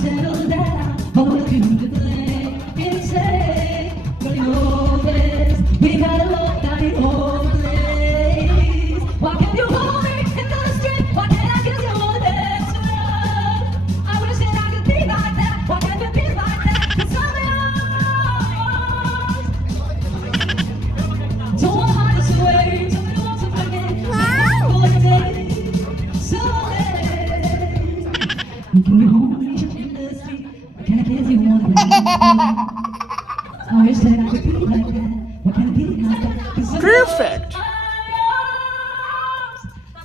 settle down, but we'll do the thing. It's safe, but you know this. We got a lot that it all place. Why can't you hold me in the street? Why can't I give you all this love? I wish that I could be like that. Why can't you be like that? 'Cause I'm yours. Don't want to hide this away. Don't you want to forget? One day, someday. Can you hold me in the street? Why can't I give you all this? I wish that I could be like that. Why can't I be like that? 'Cause I'm Perfect. yours.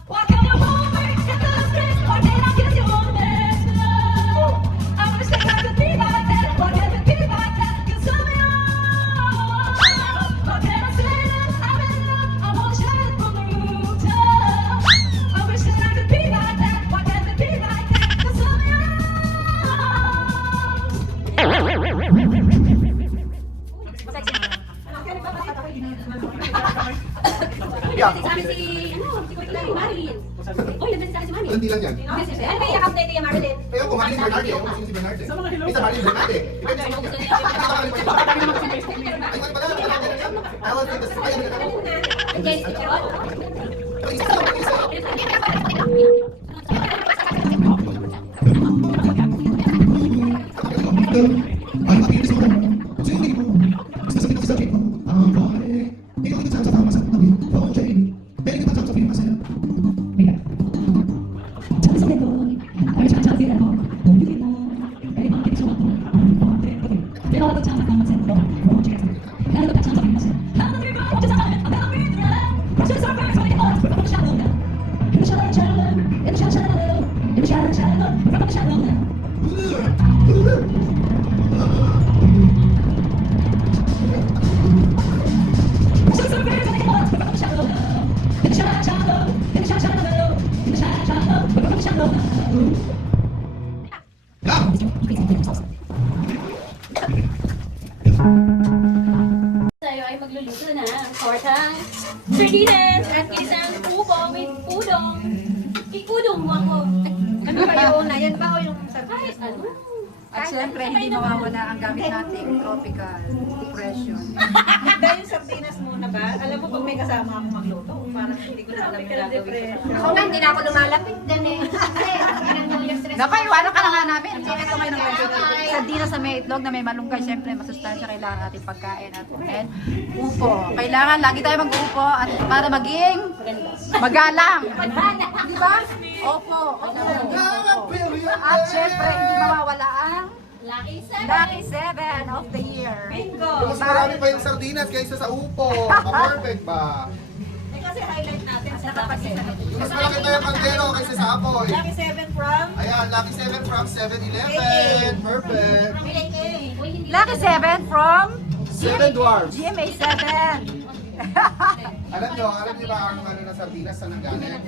Why can't you hold me in the street? Why can't I give you all this love? I wish that I could be like that. Why can't I be like that? 'Cause I'm yours. Why can't I say that I'm in love? I wanna shout it from the rooftop. I wish that I could be like that. Why can't I be like that? 'Cause I'm Yeah. Sabi si, si Marilyn. Uy, nabasa sa akin si Marilyn. Hindi lang yan. Ano ba yung update kay Marilyn? Kaya kung Marilyn Bernarde, ako kasi si Bernarde. Isa Marilyn Bernarde. Iba niya niya. Ay, wala pala. I will take this. Ay, Jenny Pichon? Tayo ay magluluto na ng tortang sardinas at isang upo with pudong. Ipudong mo ako. Ano ba yun? Ayan ba o yung sardinas? Ano? At syempre, hindi mawawala ang gamit nating tropical depression. Dahil yung sardinas muna ba? Alam mo pag may kasama akong magluto, parang hindi ko na alam yung gagawin ko. Ako nga, hindi na ako lumalapit din eh. Kasi, Napay, iwanan ka na nga namin. Ito ngayon ng recipe. Sardinas na may itlog na may malunggay. Syempre, masustansya kailangan natin pagkain. At and upo. Kailangan lagi tayo mag-upo at para maging magalang. Di ba? Opo. At syempre, hindi mawawala ang Lucky Lucky 7 of the year. mas marami pa yung sardinas kaysa sa upo. Perfect ba? Eh kasi highlight natin sa Lucky 7. Mas malaki pa yung kaldero kaysa sa apoy. Lucky 7 from Ayan, Lucky 7 from 7-Eleven. Perfect. Lucky 7 from 7 dwarfs. GMA 7. Alam nyo ba ang ano ng sardinas sa nanggaling?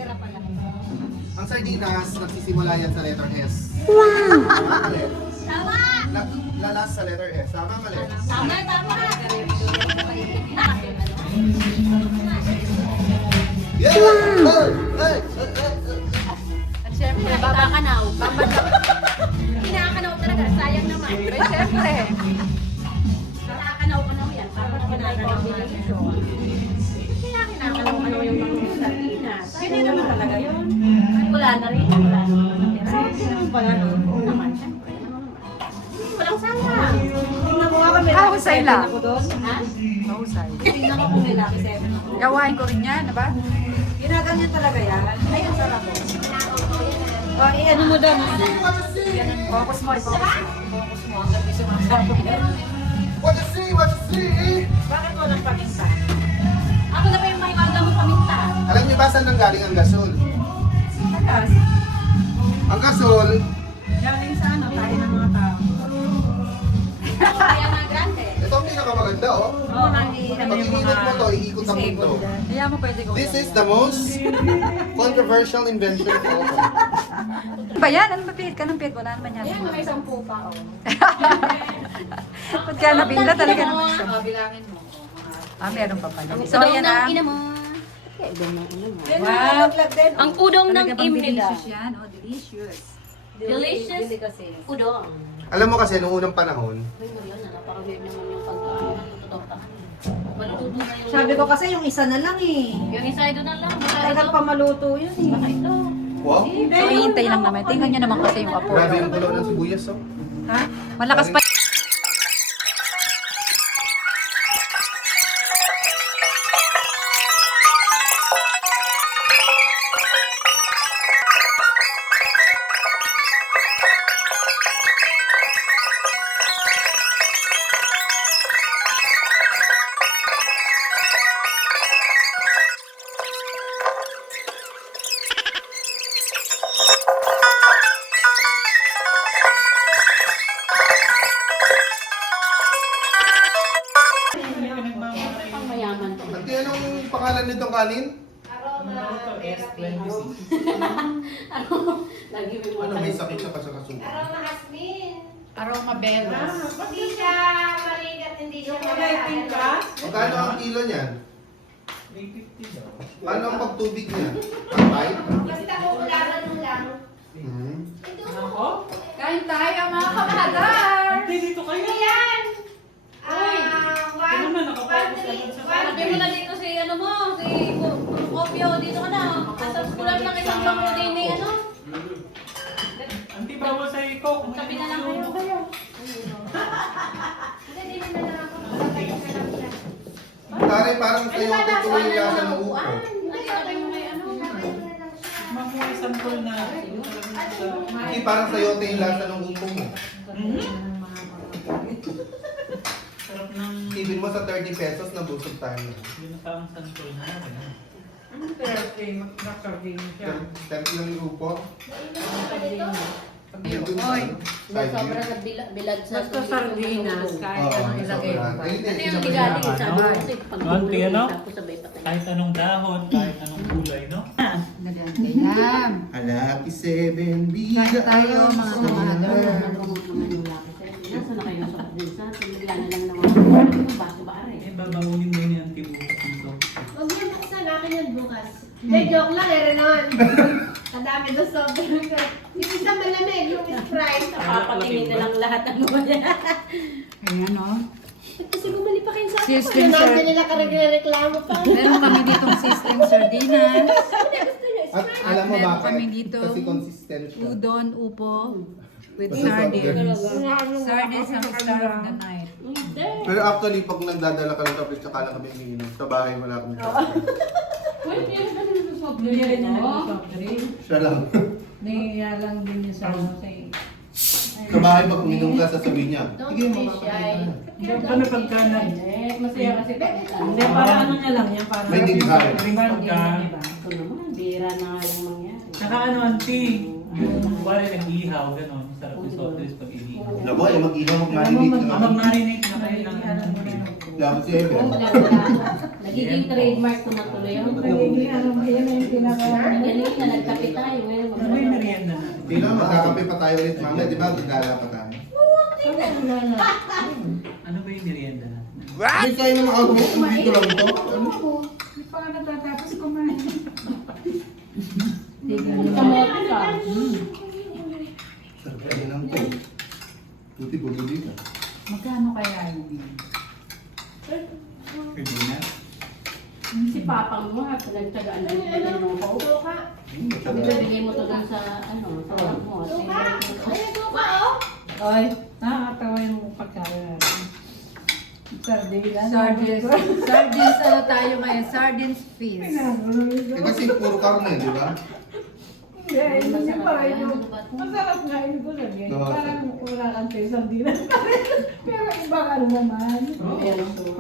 Ang sardinas, nagsisimula yan sa letter S. Wow! Tama! Lalas sa letter S. Tama, mali? Tama, tama! Yeah! Hey! At syempre, Babakanaw. Kinakanaw talaga, sayang naman. syempre. Kinakanaw yan. Parang kinakanaw yung kaya kinakanaw yung mga sardinas. Hindi naman talaga yun. Wala na rin. Wala na rin. Hindi naman pala no. Oo naman, syempre. Walang sala. Tingnan mo nga kami. Kahusay lang. Ako doon. Ha? Mahusay. Tingnan ko kung may Lucky 7 ako. Gawain ko rin yan, diba? Ginaganyan talaga yan. Ay, ang sarap mo. O, ano mo doon? Focus mo, focus mo. Focus mo. Ang gabi sumasabi. What you see? What you see? Bakit mo nang paminta? Ako na pa yung may wala mo paminta. Alam niyo ba saan nanggaling ang gasol? Tatas. Ang gasol, Galing sa ano, tayo ng mga tao. Kaya mga grande. ito ang pinakamaganda oh. Oo, nakikita Pag inikot mo to, iikot ang mundo. Kaya mo pwede ko. This is the most controversial invention of all time. Ba yan? Ano ba pihit ka ng pihit? Wala naman yan. Ayan, may 10 pa. Oh. Ba't kaya nabila talaga Ina mo. naman siya? Bilangin mo. Meron pa pala. Ang So, udong yan ng na. ina mo. Wow. Wow. Din. Ang udong ng Talaga bang im nila. delicious yan? Oh, delicious. Delicious Delicacy. udon. Alam mo kasi, nung unang panahon, Ay, Marian, napaka-weird naman yung pag-tutortahan. Maluluto na yung... Sabi ko kasi yung isa na lang eh. Yung isa ito na lang. Baka Tagal ito. pa maluto yun eh. Baka ito. wow, So, hihintay lang naman. Tingnan nyo naman kasi yung apo. grabe yung gulaw ng sibuyas, oh. Ha? Malakas pa. Pang mayaman to. Ate, anong pangalan nitong kanin? Lagi may mga Ano, may sakit siya pa sa kasuka. Aroma bells. Hindi siya maligat, hindi siya Magkano ang kilo niyan? 350 daw. Ano ang pagtubig niya? Pantay? Basta kukularan mo lang. Hmm. Kain tayo mga kamadar! Dito kayo. Ayan! Ano naman, nakapagod ka dun sa Sabi mo na dito si ano mo, si Kopyo, dito ka na. Tapos kulang lang isang bangko din eh, ano? Anti bawal sa ikaw. Sabi na lang kayo. Hindi na lang ako. Pare, parang kayo ang tutuloy yung lasa ng upo. Nandito kayo may ano. Makuha sample na. Hindi, parang sayote yung lasa ng upo mo. Sarap ng... Ibig mo sa 30 pesos, nabusog tayo. Yun na parang sample na. Dahil lang yung upo. Oy, Sobra sa bilad sa... Basta sardinas, kahit Oo, anong ilagay mo. Kasi yung ligaling, sabi ko kasi pag Auntie, ano? tapos sabay patay. Kahit anong dahon, kahit anong gulay, no? ganyan. Alaki 7 Kain tayo mga kamadar. Nasa na kayo sa pagdinsa? Bigla na lang naman. Baso ba are? Eh, babawin mo ni Auntie bukas nito. Huwag niyo buksan namin yan bukas. Hindi, joke lang eh, Renan. Ang dami doon sa sobrang ko. Yung isa malamig, yung Sprite. Papatingin na lang lahat ng mga yan. Ayan o. Kasi bumali pa kayo sa akin. System Yung sir. nandiyan nila karagreklamo pa. Meron kami ditong system sardinas. At alam mo Meron bakit? kami dito. Kasi consistent siya. Udon, upo, with Basta sardines. sardines. Sardines ang star of the night. Pero actually, pag nagdadala ka ng kape, tsaka lang kami umiinom. Sa bahay, wala kami kape. Hindi rin niya nag-soft drink. Siya lang. Nahiya lang din niya sa ano sa Sa bahay, pag uminom ka, sasabihin niya, sige, makakapit ka na. Kami pagka masaya kasi hindi, para ano niya lang yan, para May dighay. Drinks pagka... Ito naman, bira na nga lang mangyari. Saka ano, Auntie? Yung wari nag-ihaw, gano'n. Sarap yung soft drinks pag ihaw. Labo, ay mag-ihaw, mag-marinate ka Habang nga. marinate na kayo ng Auntie. Labo si Ever. Nagiging trademark naman tuloy yung yan na yung pinaka Ganun na nagkape tayo ngayon. Ano ba yung merienda na? Kailangan magkakape pa tayo ulit mamaya, di ba? Gagala pa tayo. Ano ba yung merienda na? Hindi tayo na makagawa, dito lang ito. Ano? Hindi pa natatapos kumain. Kamote ka. Sarap kayo lang ito. Buti bumili ka. Magkano kaya yun? Pwede na? Si Papang mo ha, nagtagaan na yung ko. Sabi ko, bigay mo to dun sa ano, sa anak mo. Ay, nakakatawa yung pagkain. Sardinas. Sardines. Sardines ano tayo ngayon? Sardines feast. Eh kasi puro karne, di ba? Hindi pa rin yung masarap nga yun ko sabihin. Oo. Parang wala kang tayo sardinas. Pero ibang ano naman.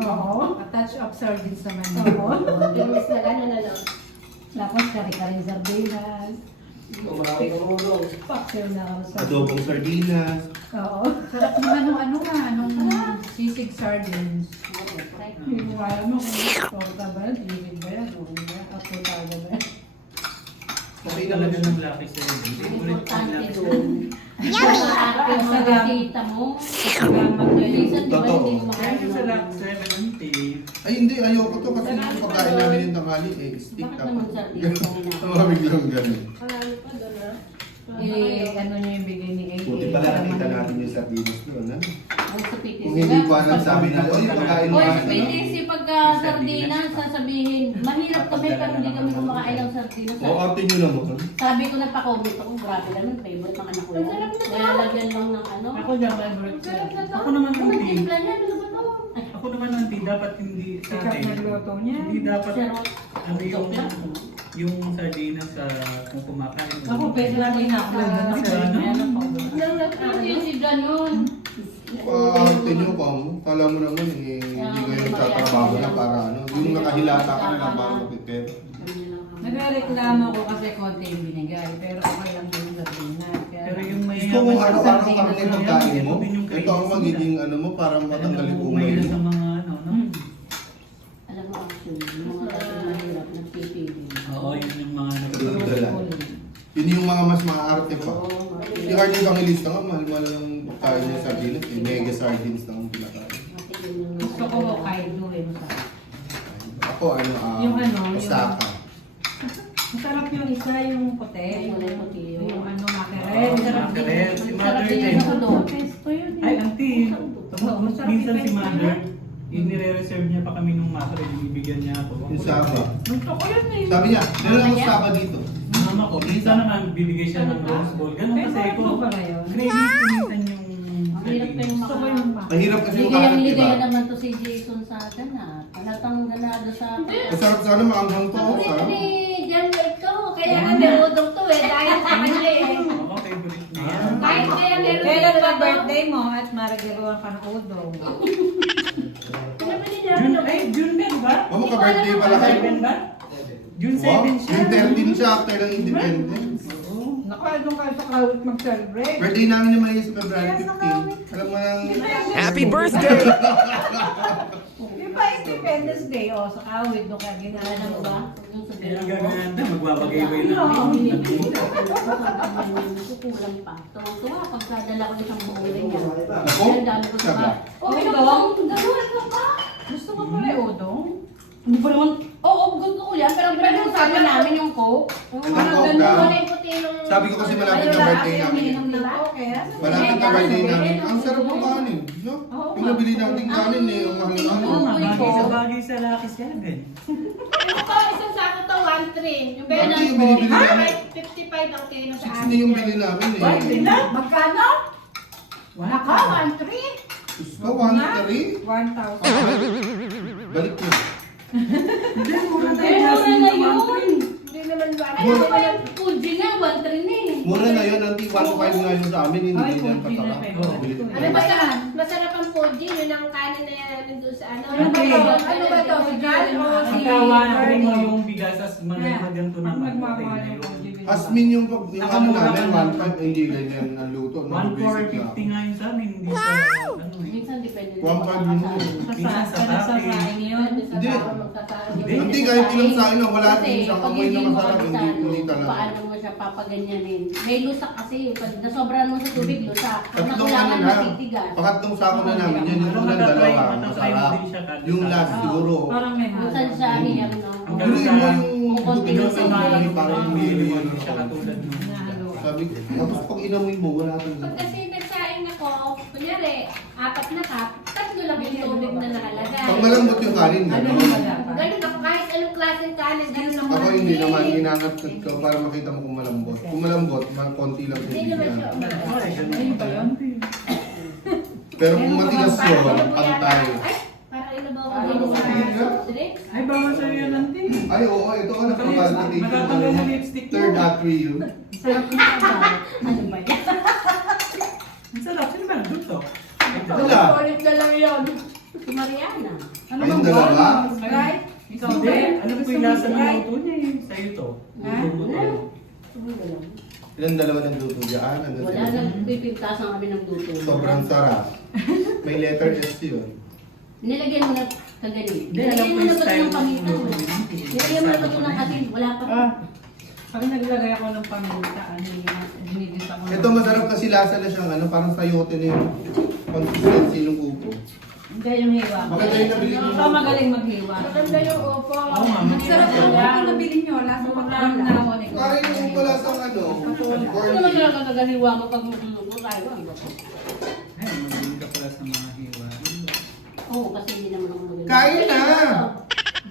Oo. A touch of sardines naman. Oo. Mas na gano'n na lang. Tapos kari-kari sardinas. Paksil na ako sa... Adobong sardinas. Oo. Sarap naman nung ano nga, nung sisig sardines. Hindi ko alam mo kung torta ba, liquid ba yan, o hindi ba, ako talaga ba. Okay Talaga naman. ng Lucky 7. Favorite ko yung Importante Lucky doon. Ate mo mga tita mo. Minsan di ba Totoo. hindi mo 7. makain Thank you sa ng- Lucky 7, Auntie. Ay hindi, ayoko to kasi yung pagkain namin yung tanghali eh, stick Bakit up. naman sardines ang ina? Tumamig lang ganun. Eh, ano niyo yung sardinas doon. Ano? Ay, sa PTC Kung hindi ko alam, sabi na, oy, pagkain mo. Oy, sa ano?" PTC pagka sardinas, sasabihin, mahirap kami pero hindi kami kumakain ng sardinas. O, ate nyo naman. Sabi ko nagpa-comment ako, grabe naman, favorite ng anak ko yan. Nilalagyan lang ng ano. Ako dyan, favorite ko. Ako naman Anong hindi. timpla niya? Ano ba to? Ay, Ako naman hindi. Dapat hindi sa Sikat atin. nagluto niya. Hindi dapat Charot. ano yung sardinas sa kung kumakain. Ako, pwede natin na-upload na Ano? Hindi ganun. Ate nyo pa mo. Kala mo naman, hindi kayo nagtatrabaho na para ano. Yung nakahilata ka na lang para prepare. Nagreklamo ko kasi konti yung binigay, pero okay lang yung sardinas. Pero yung may Gusto mo araw-araw kami ng pagkain mo? Ito ang magiging ano mo para matanggal yung umay umay sa mo. mga ano, no? Alam mo actually, yung mga dating mahirap nagpipili. Oo, yun yung mga Dala. Yun yung mga mas maaarte pa. Si Hardy Evangelista nga, mahal-mahal ng pagkain niya sardinas. Yung mega sardines na ang pinakain. Gusto ko Hokkaido eh, masarap. Ako, ano, Yung ano, Osaka. Masarap yung isa, yung puti. Yung ano, mackerel. Mackerel. Si Mother Sarap din din. ako doon. Ay, auntie. Oo, masarap Minsan yung si pesto Mother, niya. yung nire-reserve niya pa kami nung mackerel, bibigyan niya ako. Yung Saba. Gusto ko yun eh. Sabi niya, meron ako Saba dito. Mama ko, minsan naman bibigay siya ng rose bowl. Ganun kasi Favorite ko. mo pala yun? Craving ko minsan yung Ang hirap pa yung Gusto ko yung pa. Mahirap kasi yung Ligayang kalat, ligaya diba? naman to si Jason sa ganap. Halatang ganado sa... Masarap sana maanghang to. Paborito Sarap. ni Jan White ko. Kaya nga merudong to eh. Dahil sa kanya eh. Ako favorite niya. Kahit kaya meron Kailan pa birthday mo at maragawa ka ng udong? June, ay, June din ba? Mama, ka-birthday pala kayo. 7 ba? June 7 Wow, siya. yung 13 siya after ng independence. Oo. Naku, doon kayo sa Kawit mag-celebrate. Birthday namin ni Maria sa February 15. Alam mo nang... Happy birthday! Di ba Independence Day? O, sa Kawit doon kayo Alam mo ginagawa. ba? Yung sa Eh, ang gaganda, magbabagay-bay lang. Kukulang pa. Tuwang-tuwa pag sadala ko isang buong niya. Ako? Ang dami ko Sabi. diba? Oh, gano'n ka pa. Gusto ko pala yung udong. Hindi pa naman, oo, gusto ko yan. Pero pinag-usapan namin yung coke. Ang Coke daw. Sabi ko kasi malapit na birthday namin. Malapit na birthday namin. Ang sarap ng kanin. No? Yung nabili natin kanin eh. Ang mahal ng Oo nga, kanin. bagay sa bagay sa Lucky 7. Ito, isang sako to, 1-3. Yung Bakit yung binibili namin? 55 ang kilo sa 60 yung bili namin eh. Magkano? Naka, 1,300? Gusto, 1-3? 1,000. Balik mo. Hindi, mura na Eh, mura na yun. Hindi naman ba? Ay, ano ba yung Fuji nga, 1-3 na eh. Mura na yun. Ang 1.5 nga yun sa amin. Hindi Ay, ganyan Fuji na katara. favorite Bili. ko. Ano ba yan? Masarap ang Fuji. Yun ang kanin na yan nandun sa ano. Ano ba to? Ano ba to? Si Jan o si pagkawan mo Ernie? yung bigas as ganito Ang naman. nagmamahal yung Fuji. Asmin yung pag yung ano Nakamura namin, ka na. 1.5 hindi ganyan ang luto. No? Basic 1,450 lang. nga yun sa amin, hindi sa ano eh. Minsan depende One sa five yun. Minsan sa Sasasain yun. Hindi. Hindi. Hindi, kahit ilang sa inyo, wala Kasi din siyang pag amoy na hindi mo masarap, kasi hindi sa talaga. paano mo siya papaganyanin. May lusak kasi. Pag nasobrahan mo sa tubig, lusak. Pag Tatlong ano nakulangan, na, matitigas. pangatlong sako na namin yan. Yung Pero unang matatry, dalawa, matatry mo masarap. din siya kada Yung sa- last siguro. Parang may Minsan halo. siya, hiyan, no? Ang Pero ganda. mo yung Kung konti dugo lang sa ng mga mga parang Hindi hindi mo siya katulad nung Nahalo. Sabi, tapos pag inamoy mo, wala kang Pag kasi nagsaing ako, kunyari, 4 na cup, 3 lang yung tubig na nakalagay. Pag malambot yung kanin, Ano gano'n. ba dapat? Ganun ako, kahit anong klaseng kanin, ganun ako. Ako hindi naman, inangat ko para makita mo kung malambot. Kung malambot, konti lang Hindi naman siya tubig umaga. Ay, ganun. Ayun ba yun? Pero kung matigas yun, pantay. Ay, para inabaw ko din sa soft drinks. Ay, bawal sa'yo yan, auntie. Ay, oo, ito ka nagpapalitative Matatanggal sa lipstick mo. Third atrium. Sarap yung kasama. Ano ba yan? Ang sarap, sino ba nagluto? Wala. Ulit na lang yun. Si Mariana. Ano Ayun, bang dalawa. bawal? Sprite? Ikaw Hindi, din? alam ko Gusto yung mo lasa ng Sprite? luto niya eh. Sa'yo to. Ha? Luto mo to. Sumunod lang. Ilang dalawa ng luto dyan? Hanggang Wala sila. nang pipintasan kami ng duto. Sobrang sarap. May letter S yun. Nilagyan mo na kagaling. Hindi, alam Nilagyan ko mo yung na ba style ng ng paminta mo? luto niya. Nilagyan mo na ba ng asin? Wala pa. Pag naglagay ako ng paminta, ano yun, dinidis ako. Ito masarap kasi lasa na siyang ano, parang sayote na yung consistency ng upo. Hindi yung hiwa. Maganda yung nabili mo. Ikaw magaling maghiwa. Maganda yung opo. Oo nga, Sarap yung upo nabili nyo. Lasa pa parang naon eh. Parang yung upo lasang ano, Ano naman corn talaga beef. kagaliwa mo pag magluluto tayo? Ang iba ko. sa mga hiwa. Oo, kasi hindi naman ako maganda. Kain na!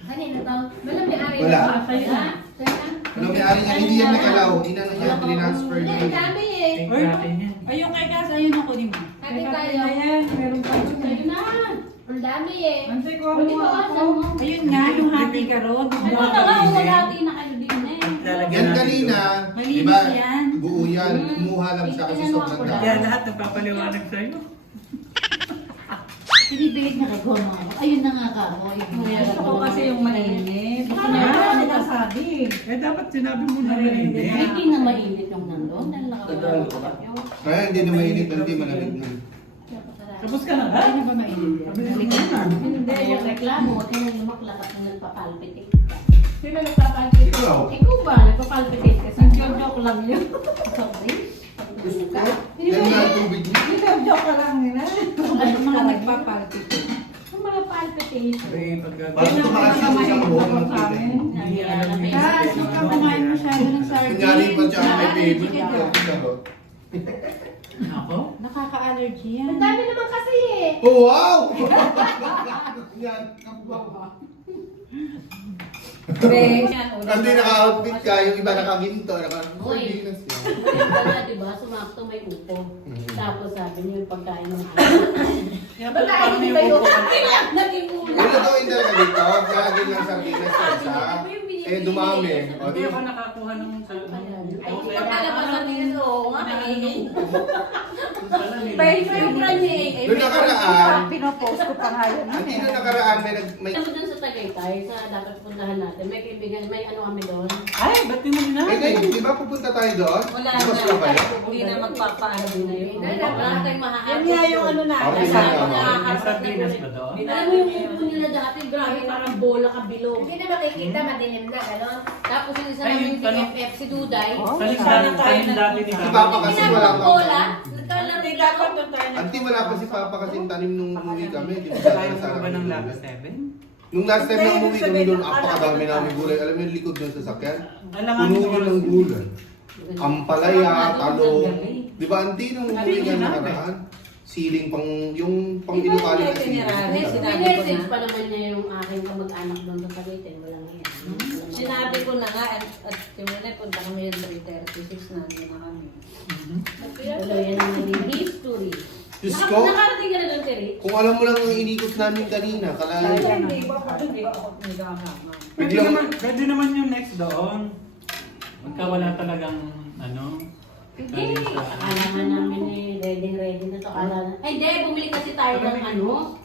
Kanina to? Walang may-ari. Wala. Sa'yo na? Sa'yo na? Ano may-ari niya, hindi yan nagalaw. Inano niya, transfer niya. Ang dami eh. Take natin yan. Ayun kay Gas, ayun ako din mo. Sabi tayo. Ayan, meron pa yun. Sa'yo na. Ang dami eh. Antay ko Hindi ko asan mo. Ayun nga, yung hati ka ron. Ano na nga, wala din na kayo din eh. Yan kanina, di Malinis ba, yan. buo yan. Kumuha lang siya kasi sobrang dami. Yan lahat nagpapaliwanag sa'yo. Binibilig na kay Gono. Ayun na nga ka mo. Gusto ko kasi yung mainit. Gusto niya ako nagsasabi. Eh dapat sinabi mo na rin. Hindi na mainit yung nandun. Dahil nakawala ko kayo. Kaya hindi na mainit, hindi malamig na. Tapos ka na ba? Ay, na ba mainit? Mabilis mo na. Hindi. Yung reklamo, kaya lumaklak at nagpapalpitate. Sino nagpapalpitate? Ikaw. Ikaw ba? Nagpapalpitate ka sa Joke lang yun. Sorry. Gusto ko. Yan nga ang tubig niya. Hindi, joke ka lang nila. Yung mga nagpapalpit. Yung mga palpitation. Parang tumakas yung isang buhok ng tubig. Gas, huwag ka kumain masyado ng sardine. Kunyari pa siya ang may favorite ko. Charot. Ako? Nakaka-allergy yan. Ang dami naman kasi eh. Oh, wow! Yan. Hindi naka-outfit ka, yung iba nakaginto, naka-sardinas yan. Wala, diba? Sumakto may upo. Tapos sabi niyo yung pagkain ng Ba't tayo hindi kayo? Naging ulan. Wala daw yung talaga dito, lagyan lang sardinas sa isa. Eh, dumami. O, Hindi di ako nakakuha ng Ay, hindi pa palabasan din oo nga. Pero yung brand niya eh. Doon nakaraan, Pinopost ko pa nga yun. ang doon nakaraan, may Ano dun sa Tagaytay, sa dapat puntahan natin, may kaibigan, may ano kami doon. Ay, ba't di mo Eh, dinahal? ngayon, di ba pupunta tayo doon? Wala Di ba sila kayo? Hindi na magpapaano din na yun. Wala tayong mahahapos. Yan nga yung ano na. Okay, Sabi tama. niya, May sardinas ba doon? Alam mo yung upo nila dati, grabe, parang bola kabilog. Hindi na makikita, madilim na, gano'n. Tapos yung isa Ay, namin yung si ano? FF, si Duday. Tanim dati ni Si Papa kasi wala Ginamang pa. bola, nagkalaro Hindi dito. dapat doon tayo Anti, wala pa si Papa kasi tanim nung umuwi kami. Di ba Tayo sa ba ng Lava 7? Nung last time na Hindi, umuwi ibig kami doon, sabihin, apakadami alam namin ko gulay. Alam mo yung likod doon sa sakyan? Alangan Puno mo yun ng gulay. Ampalaya, talong. Di ba, Anti, nung umuwi ka nakaraan? Siling pang, yung pang Di ba ilukali yung na siling. itinerary? Sinabi ko Minessage na. pa naman niya yung aking kamag-anak doon sa Cavite. Walang yan. Sinabi ko na nga, at simunay, punta kami yung 3:36, nandun na kami. Wala yan ang naging history. Diyos ko, Nakarating ka na doon, Terry? kung alam mo lang ang inikot namin kanina, kalahin. Hindi ba ako nagkakama? Pwede naman yung next doon. Pagka wala talagang ano. Hindi. Akala nga namin eh, ready na to. Akala na. Ay, hindi. Bumili kasi tayo ng ano,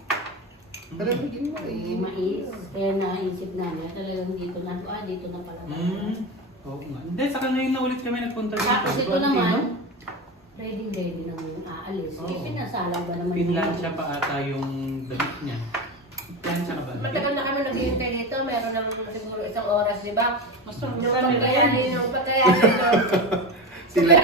Alam mo, ginawa eh. mais. Kaya naisip namin, talagang dito na. Dito na pala. Oo nga. Hindi, saka ngayon na ulit kami nagpunta dito. Tapos ito Buwan, naman, Tino. ready na mo aalis. Oo. Eh, pinasalang ba naman Pinlansya pa ata yung damit niya. Pinlansya ka ba? Matagal na kami naghihintay dito. Meron ng siguro isang oras, di ba? Mas Yung pagkayanin ko. Sila.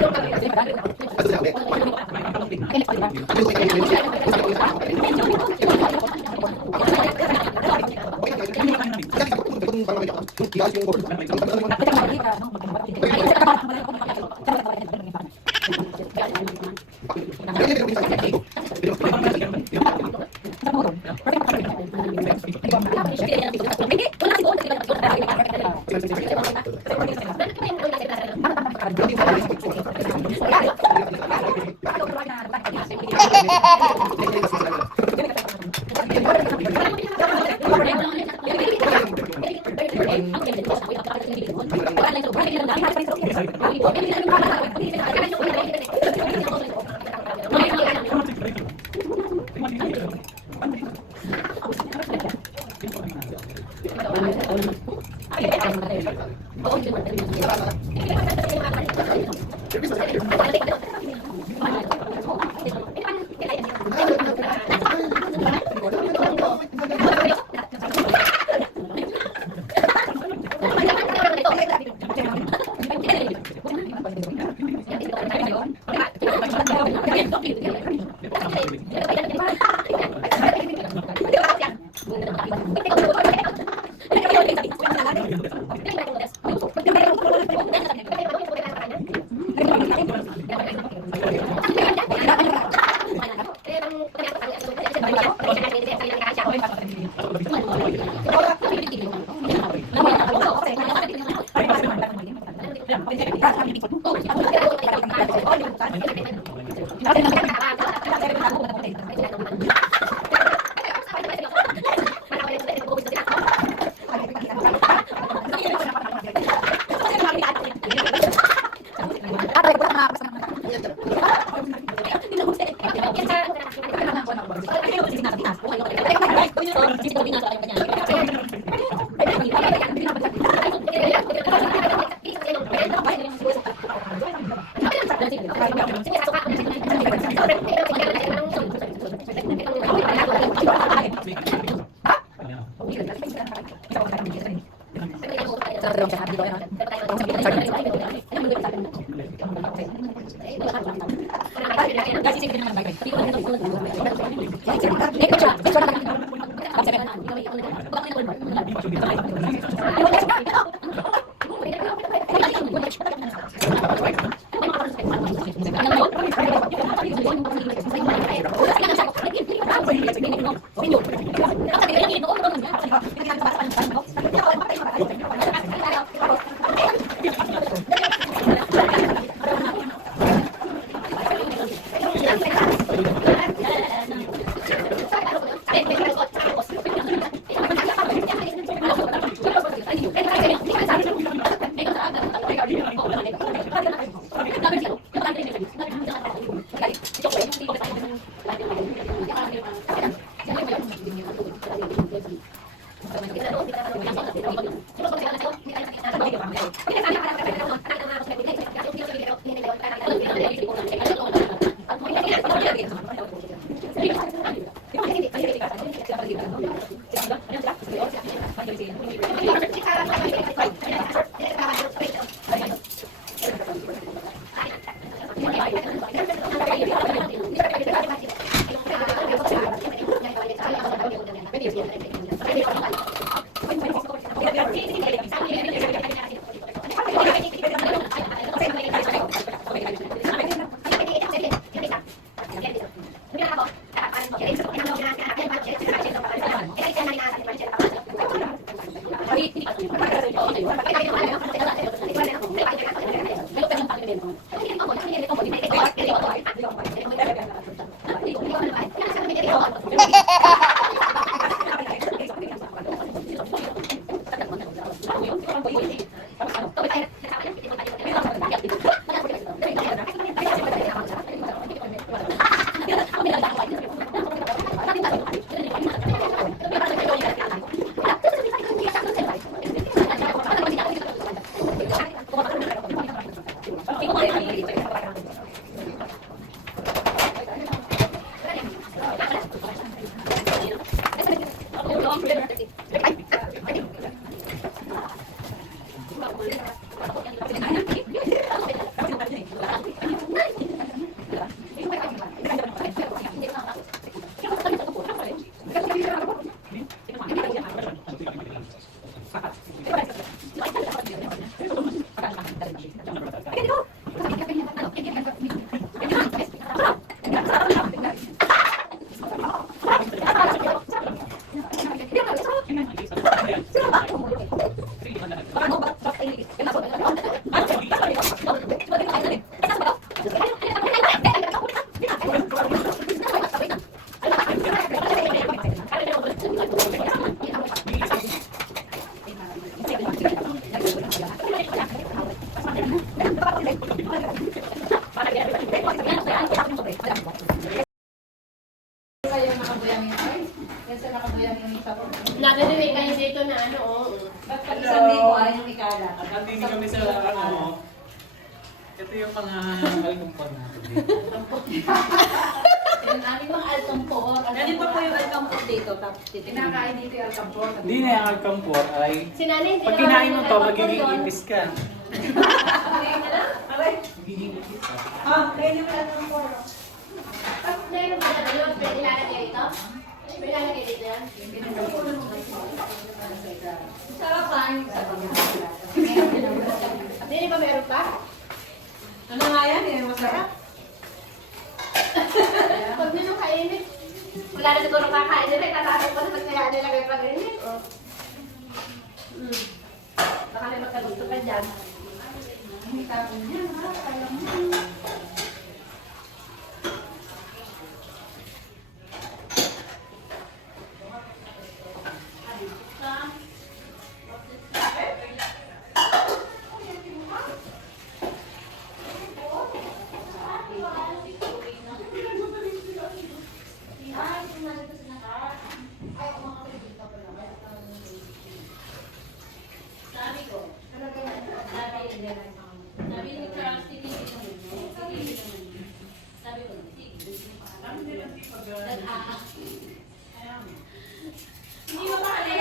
Thank you. Nakadinig kayo dito na ano, oh. Pag isang libo ay yung ikala. Nandito kami sa ano. Ito yung mga alkumpor natin dito. Yung aming mga alkampor. Ganun pa po yung alkampor dito. Tapos Kinakain dito yung alkampor. Hindi na yung alkumpor ay Si nanay, hindi pag naman kinain mo to, alkampor magiging doon. ipis ka. aray. Magiging ipis ka. Kaya naman alkampor. Meron ba na yun? Pwede ilalagay dito? Pwede ilalagay dito yan? Sarap ba? Hindi ba meron pa? Ano nga yan? Yan masarap. Pag nyo kainit. Wala na siguro kakain nila. Tatasok pa sa kaya nila kayo pag-init. Baka may magkaluto ka dyan. Itapon niya, ha? Kaya mo. Sabi ni Charles, titigil naman mo. Titigil naman mo. Sabi ko, titigil. Hindi mo pakali.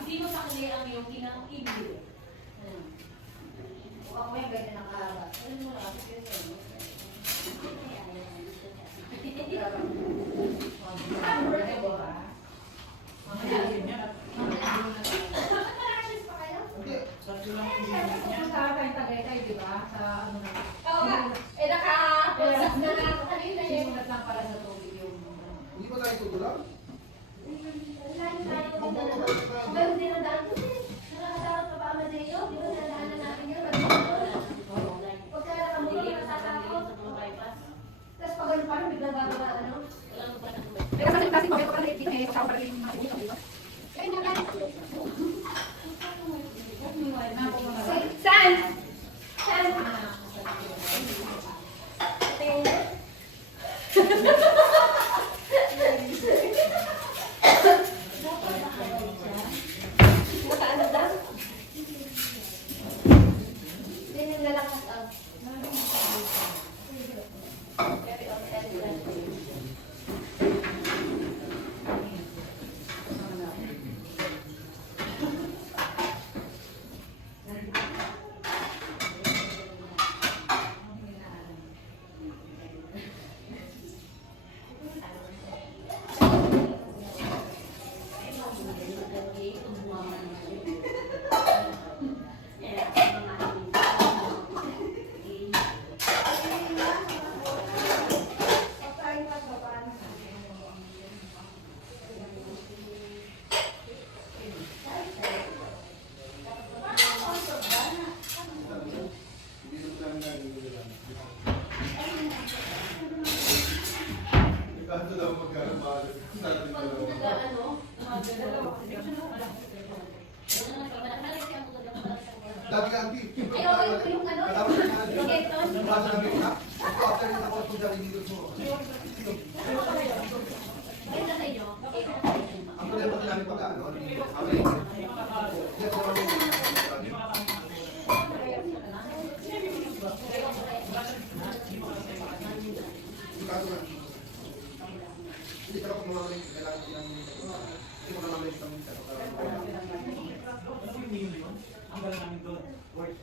Hindi mo pakali ang iyong kinakibig. Ako may ganyan nakahaba. Ano mo lang kasi sa'yo? Sa akin, Tagaytay, di ba? Sa ano na. Oo nga. Eh, naka-process na nga ako kanina eh. Simulat lang para sa tubig yung... Hindi ba tayo tutulak? Meron din ang daan. Nakakadarat pa ba ang Madeo? Di ba nadaanan natin yun? Pagka nakamulong na tatakot. Tapos pag ano parang biglang gagawa, ano? Teka, kasi bakit pa rin eh, sa pa rin yung mga ulo, di ba? Kaya nga. Saan? Saan? Tingin mo? Nakaano daw? Tingin na lang at Ikaso daw magkakamahal. Sabi ko lang. Dati ka, Auntie. Ay, oo, yung ano? Katapos na nga, Yung Kenton? Nabasa na kita. Ako, after yung tapos ko dyan, dito mo. Ganda sa inyo? Ang pala ba kailangan pag-ano? Amin. Yes, sir. Ikaso na. Hindi ka ako mamamalin. Kailangan ko lang. Hindi ko mamamalin sa mga. Ang galing namin doon. Work